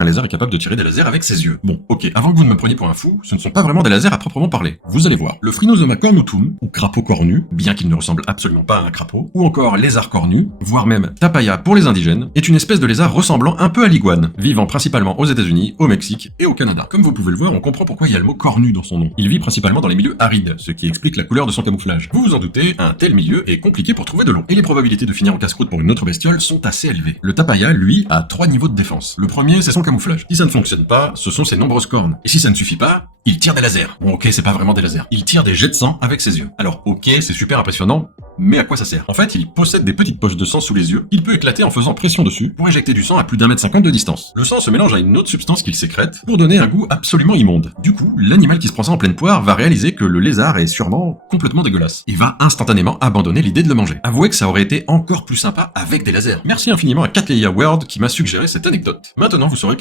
Un lézard est capable de tirer des lasers avec ses yeux. Bon, ok, avant que vous ne me preniez pour un fou, ce ne sont pas vraiment des lasers à proprement parler. Vous allez voir. Le Phrynosoma cornutum, ou crapaud cornu, bien qu'il ne ressemble absolument pas à un crapaud, ou encore lézard cornu, voire même tapaya pour les indigènes, est une espèce de lézard ressemblant un peu à l'iguane, vivant principalement aux États-Unis, au Mexique et au Canada. Comme vous pouvez le voir, on comprend pourquoi il y a le mot cornu dans son nom. Il vit principalement dans les milieux arides, ce qui explique la couleur de son camouflage. Vous vous en doutez, un tel milieu est compliqué pour trouver de l'eau. Et les probabilités de finir en casse-croûte pour une autre bestiole sont assez élevées. Le tapaya, lui, a 3 niveaux de défense. Le premier, c'est son camouflage. Si ça ne fonctionne pas, ce sont ses nombreuses cornes. Et si ça ne suffit pas, il tire des lasers. Bon, ok, c'est pas vraiment des lasers. Il tire des jets de sang avec ses yeux. Alors, ok, c'est super impressionnant, mais à quoi ça sert? En fait, il possède des petites poches de sang sous les yeux. Il peut éclater en faisant pression dessus pour éjecter du sang à plus d'1,50 m de distance. Le sang se mélange à une autre substance qu'il sécrète pour donner un goût absolument immonde. Du coup, l'animal qui se prend ça en pleine poire va réaliser que le lézard est sûrement complètement dégueulasse. Il va instantanément abandonner l'idée de le manger. Avouez que ça aurait été encore plus sympa avec des lasers. Merci infiniment à Catleya World qui m'a suggéré cette anecdote. Maintenant, vous saurez